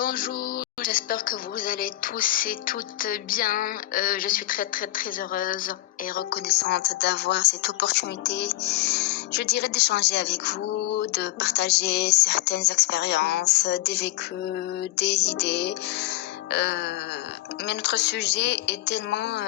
Bonjour, j'espère que vous allez tous et toutes bien. Je suis très heureuse et reconnaissante d'avoir cette opportunité, je dirais, d'échanger avec vous, de partager certaines expériences, des vécus, des idées. Euh, mais notre sujet est tellement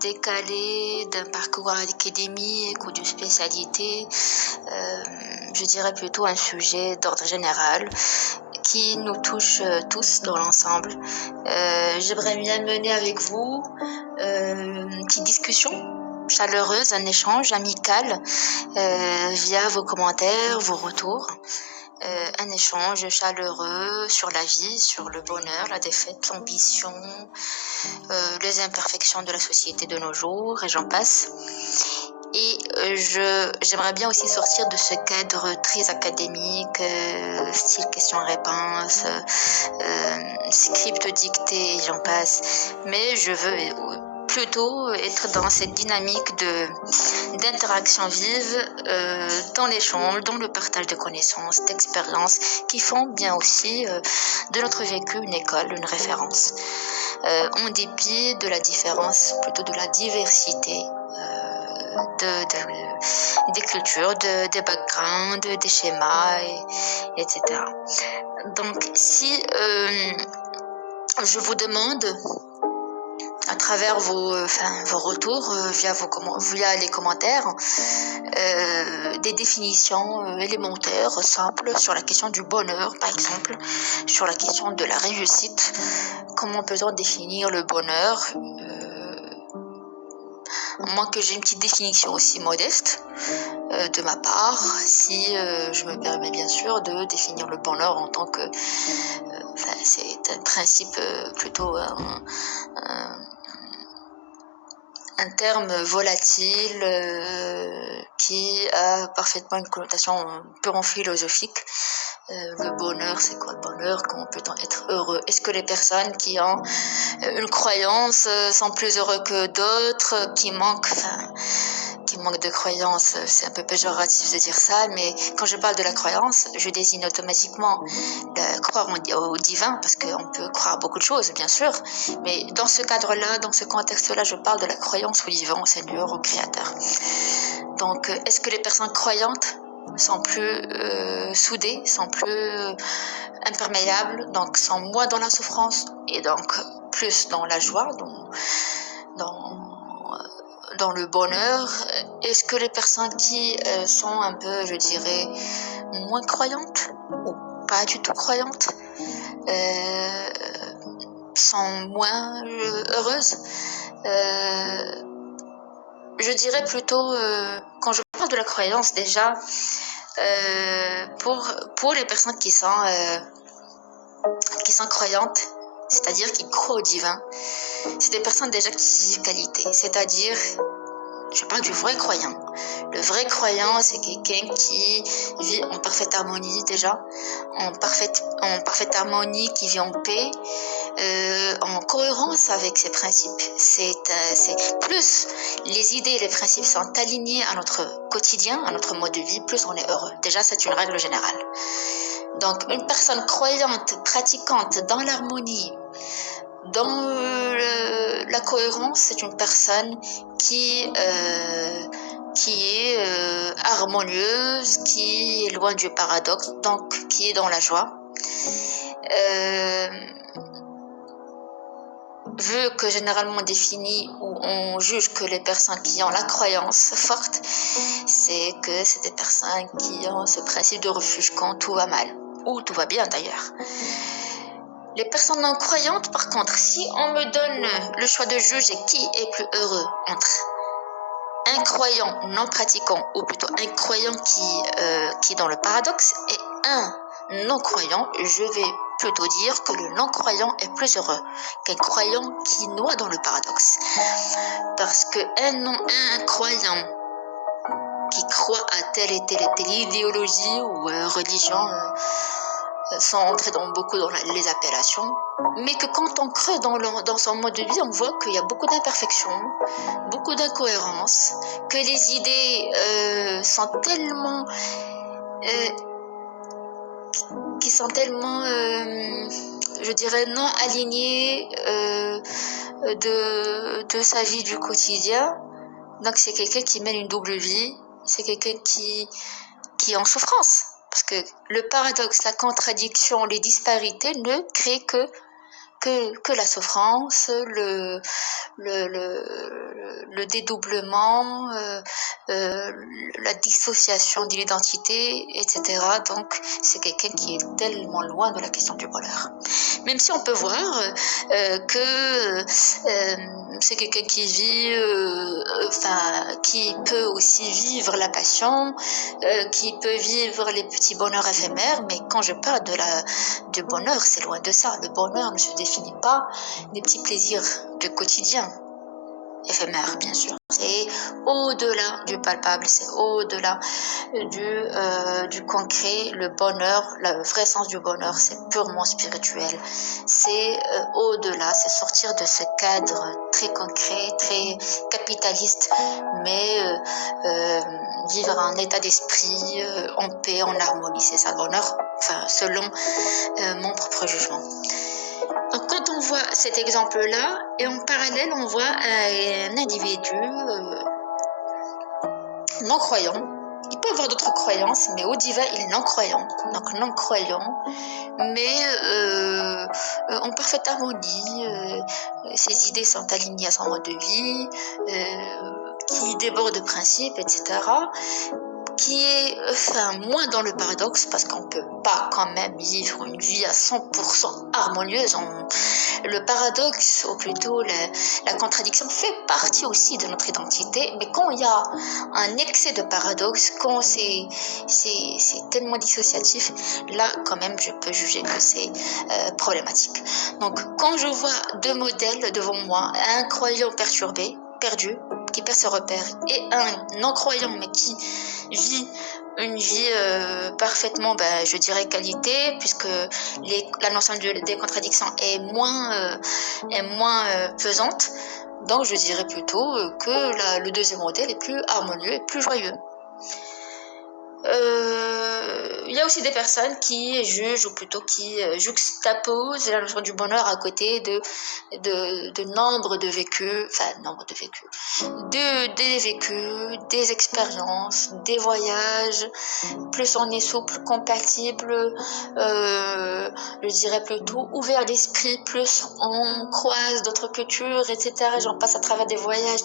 décalé d'un parcours académique ou d'une spécialité, euh, je dirais plutôt un sujet d'ordre général qui nous touche tous dans l'ensemble. J'aimerais bien mener avec vous une petite discussion chaleureuse, un échange amical via vos commentaires, vos retours. Un échange chaleureux sur la vie, sur le bonheur, la défaite, l'ambition, les imperfections de la société de nos jours, et j'en passe. Et j'aimerais bien aussi sortir de ce cadre très académique, style question-réponse, script dicté, j'en passe. Mais je veux plutôt être dans cette dynamique d'interaction vive, dans l'échange, dans le partage de connaissances, d'expériences, qui font bien aussi de notre vécu une école, une référence. En dépit de la différence, plutôt de la diversité des cultures, des backgrounds, des schémas, etc. Donc, si je vous demande, à travers vos retours, via les commentaires, des définitions élémentaires, simples, sur la question du bonheur, par exemple, sur la question de la réussite, comment peut-on définir le bonheur, moi que j'ai une petite définition aussi modeste de ma part, si je me permets bien sûr de définir le bonheur en tant que, c'est un principe plutôt un terme volatile qui a parfaitement une connotation purement philosophique. Le bonheur, c'est quoi le bonheur? Comment peut-on être heureux? Est-ce que les personnes qui ont une croyance sont plus heureux que d'autres, qui manquent de croyance? C'est un peu péjoratif de dire ça, mais quand je parle de la croyance, je désigne automatiquement croire au divin, parce qu'on peut croire à beaucoup de choses, bien sûr, mais dans ce cadre-là, dans ce contexte-là, je parle de la croyance au divin, au Seigneur, au Créateur. Donc, est-ce que les personnes croyantes sont plus soudées, sont plus imperméables, donc sont moins dans la souffrance et donc plus dans la joie, dans le bonheur? Est-ce que les personnes qui sont un peu, je dirais, moins croyantes ou pas du tout croyantes sont moins heureuses? Je dirais plutôt, quand je parle de la croyance déjà, pour les personnes qui sont croyantes, c'est-à-dire qui croient au divin, c'est des personnes déjà qui vivent qualité, c'est-à-dire, je parle du vrai croyant. Le vrai croyant, c'est quelqu'un qui vit en parfaite harmonie déjà, en parfaite harmonie, qui vit en paix, en cohérence avec ses principes. C'est plus les idées et les principes sont alignés à notre quotidien, à notre mode de vie, plus on est heureux. Déjà, c'est une règle générale. Donc, une personne croyante, pratiquante, dans l'harmonie, dans la cohérence, c'est une personne qui est harmonieuse, qui est loin du paradoxe, donc qui est dans la joie. Vu que généralement défini où on juge que les personnes qui ont la croyance forte, c'est que c'est des personnes qui ont ce principe de refuge quand tout va mal, ou tout va bien d'ailleurs. Les personnes non croyantes, par contre, si on me donne le choix de juger qui est plus heureux entre un croyant non pratiquant, ou plutôt un croyant qui est dans le paradoxe, et un non-croyant, je vais plutôt dire que le non-croyant est plus heureux qu'un croyant qui noie dans le paradoxe. Parce qu'un croyant qui croit à telle et telle idéologie ou religion, sans entrer beaucoup dans les appellations, mais que quand on creuse dans son mode de vie, on voit qu'il y a beaucoup d'imperfections, beaucoup d'incohérences, que les idées sont tellement qui sont tellement, je dirais, non alignés de sa vie du quotidien. Donc c'est quelqu'un qui mène une double vie, c'est quelqu'un qui est en souffrance. Parce que le paradoxe, la contradiction, les disparités ne créent que la souffrance, le dédoublement, la dissociation de l'identité, etc. Donc, c'est quelqu'un qui est tellement loin de la question du bonheur. Même si on peut voir que c'est quelqu'un qui vit, qui peut aussi vivre la passion, qui peut vivre les petits bonheurs éphémères, mais quand je parle du bonheur, c'est loin de ça. Le bonheur ne se définit pas des petits plaisirs du quotidien, éphémères bien sûr. C'est au-delà du palpable, c'est au-delà du concret. Le bonheur, le vrai sens du bonheur, c'est purement spirituel. C'est au-delà, c'est sortir de ce cadre très concret, très capitaliste, mais vivre un état d'esprit en paix, en harmonie. C'est ça le bonheur, enfin, selon mon propre jugement. Donc, quand on voit cet exemple-là, et en parallèle, on voit un individu non-croyant. Il peut avoir d'autres croyances, mais au divin, il est non-croyant. Donc, non-croyant, mais en parfaite harmonie. Ses idées sont alignées à son mode de vie, qui déborde de principes, etc. Qui est moins dans le paradoxe, parce qu'on ne peut pas quand même vivre une vie à 100% harmonieuse. Le paradoxe, ou plutôt la contradiction, fait partie aussi de notre identité, mais quand il y a un excès de paradoxe, quand c'est tellement dissociatif, là quand même je peux juger que c'est problématique. Donc quand je vois deux modèles devant moi, un croyant perturbé, perdu, qui perd ses repères, et un non-croyant mais qui vit une vie parfaitement, je dirais, qualité, puisque la notion des contradictions est moins pesante. Donc je dirais plutôt que le deuxième modèle est plus harmonieux et plus joyeux. Il y a aussi des personnes qui jugent, ou plutôt qui juxtaposent la notion du bonheur à côté de nombre de vécus, des vécus, des expériences, des voyages. Plus on est souple, compatible, je dirais plutôt ouvert d'esprit, plus on croise d'autres cultures, etc. J'en passe à travers des voyages,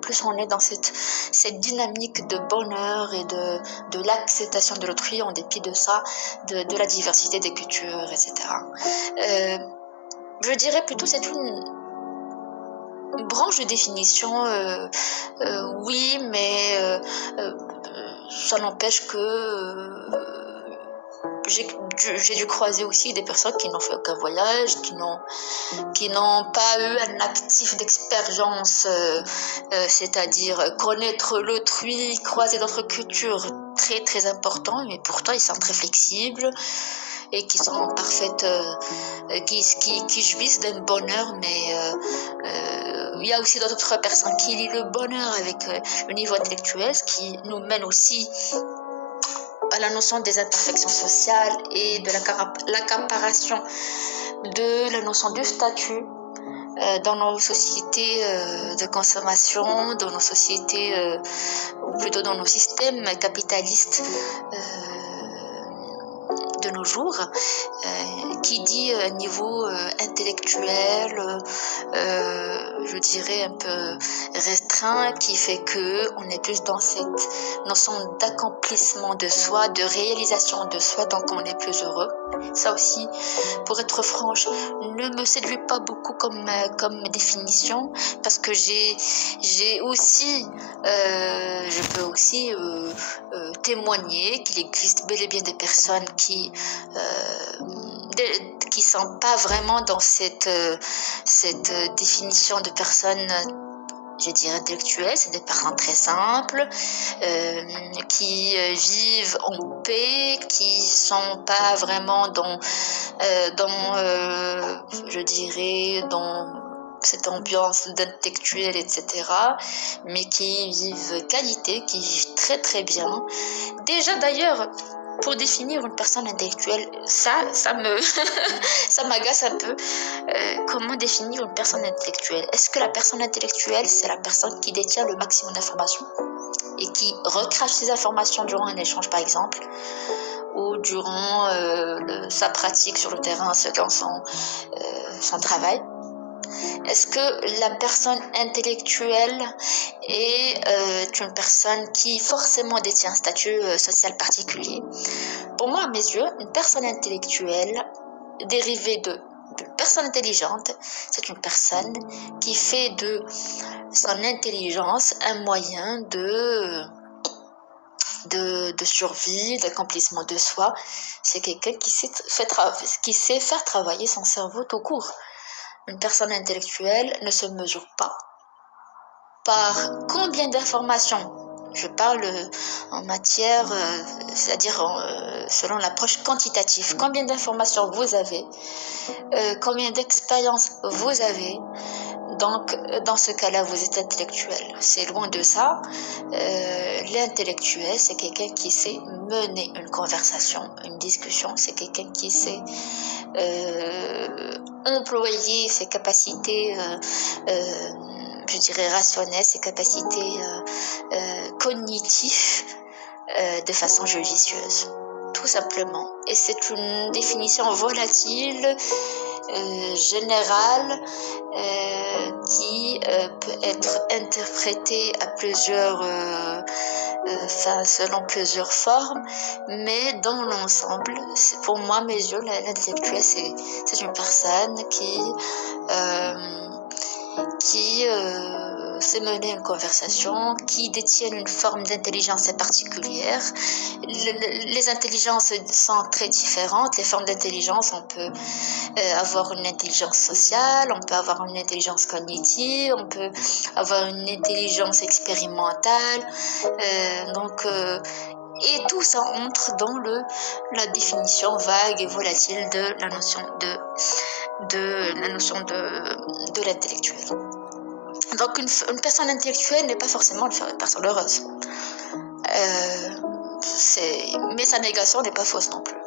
plus on est dans cette dynamique de bonheur et de l'acceptation de l'autrui en dépit de ça, de la diversité des cultures, etc. Je dirais plutôt c'est une branche de définition, oui, mais ça n'empêche que j'ai dû croiser aussi des personnes qui n'ont fait aucun voyage, qui n'ont pas eu un actif d'expérience, c'est-à-dire connaître l'autrui, croiser d'autres cultures, très très important, mais pourtant ils sont très flexibles et qui sont en parfaite, qui jouissent d'un bonheur, mais il y a aussi d'autres personnes qui lient le bonheur avec le niveau intellectuel, ce qui nous mène aussi à la notion des imperfections sociales et de l'accaparation de la notion du statut dans nos sociétés de consommation, dans nos sociétés, ou plutôt dans nos systèmes capitalistes de nos jours, qui dit niveau intellectuel, je dirais un peu restreint, qui fait que on est plus dans cette notion d'accomplissement de soi, de réalisation de soi, donc on est plus heureux. Ça aussi, pour être franche, ne me séduit pas beaucoup comme définition, parce que j'ai aussi, je peux aussi témoigner qu'il existe bel et bien des personnes qui sont pas vraiment dans cette définition de personnes, je dirais, intellectuelles. C'est des personnes très simples, qui vivent en paix, qui sont pas vraiment je dirais, dans cette ambiance d'intellectuel, etc., mais qui vivent qualité, qui vivent très très bien. Déjà d'ailleurs, pour définir une personne intellectuelle, ça me, ça m'agace un peu. Comment définir une personne intellectuelle? Est-ce que la personne intellectuelle, c'est la personne qui détient le maximum d'informations et qui recrache ces informations durant un échange, par exemple, ou durant sa pratique sur le terrain, dans son travail? Est-ce que la personne intellectuelle est une personne qui forcément détient un statut social particulier? Pour moi, à mes yeux, une personne intellectuelle dérivée d'une personne intelligente, c'est une personne qui fait de son intelligence un moyen de survie, d'accomplissement de soi. C'est quelqu'un qui sait faire travailler son cerveau tout court. Une personne intellectuelle ne se mesure pas par combien d'informations. Je parle en matière, c'est-à-dire selon l'approche quantitative. Combien d'informations vous avez, combien d'expériences vous avez. Donc, dans ce cas-là, vous êtes intellectuel. C'est loin de ça. L'intellectuel, c'est quelqu'un qui sait mener une conversation, une discussion. C'est quelqu'un qui sait employer ses capacités, je dirais rationnelles, ses capacités cognitives de façon judicieuse. Tout simplement. Et c'est une définition volatile, générale, qui peut être interprétée à selon plusieurs formes, mais dans l'ensemble, pour moi, mes yeux, l'intellectuel, c'est une personne qui sait mener une conversation, qui détient une forme d'intelligence particulière. Les intelligences sont très différentes. Les formes d'intelligence, on peut avoir une intelligence sociale, on peut avoir une intelligence cognitive, on peut avoir une intelligence expérimentale. Et tout ça entre dans la définition vague et volatile de la notion de l'intellectuel. Donc une personne intellectuelle n'est pas forcément une personne heureuse. Mais sa négation n'est pas fausse non plus.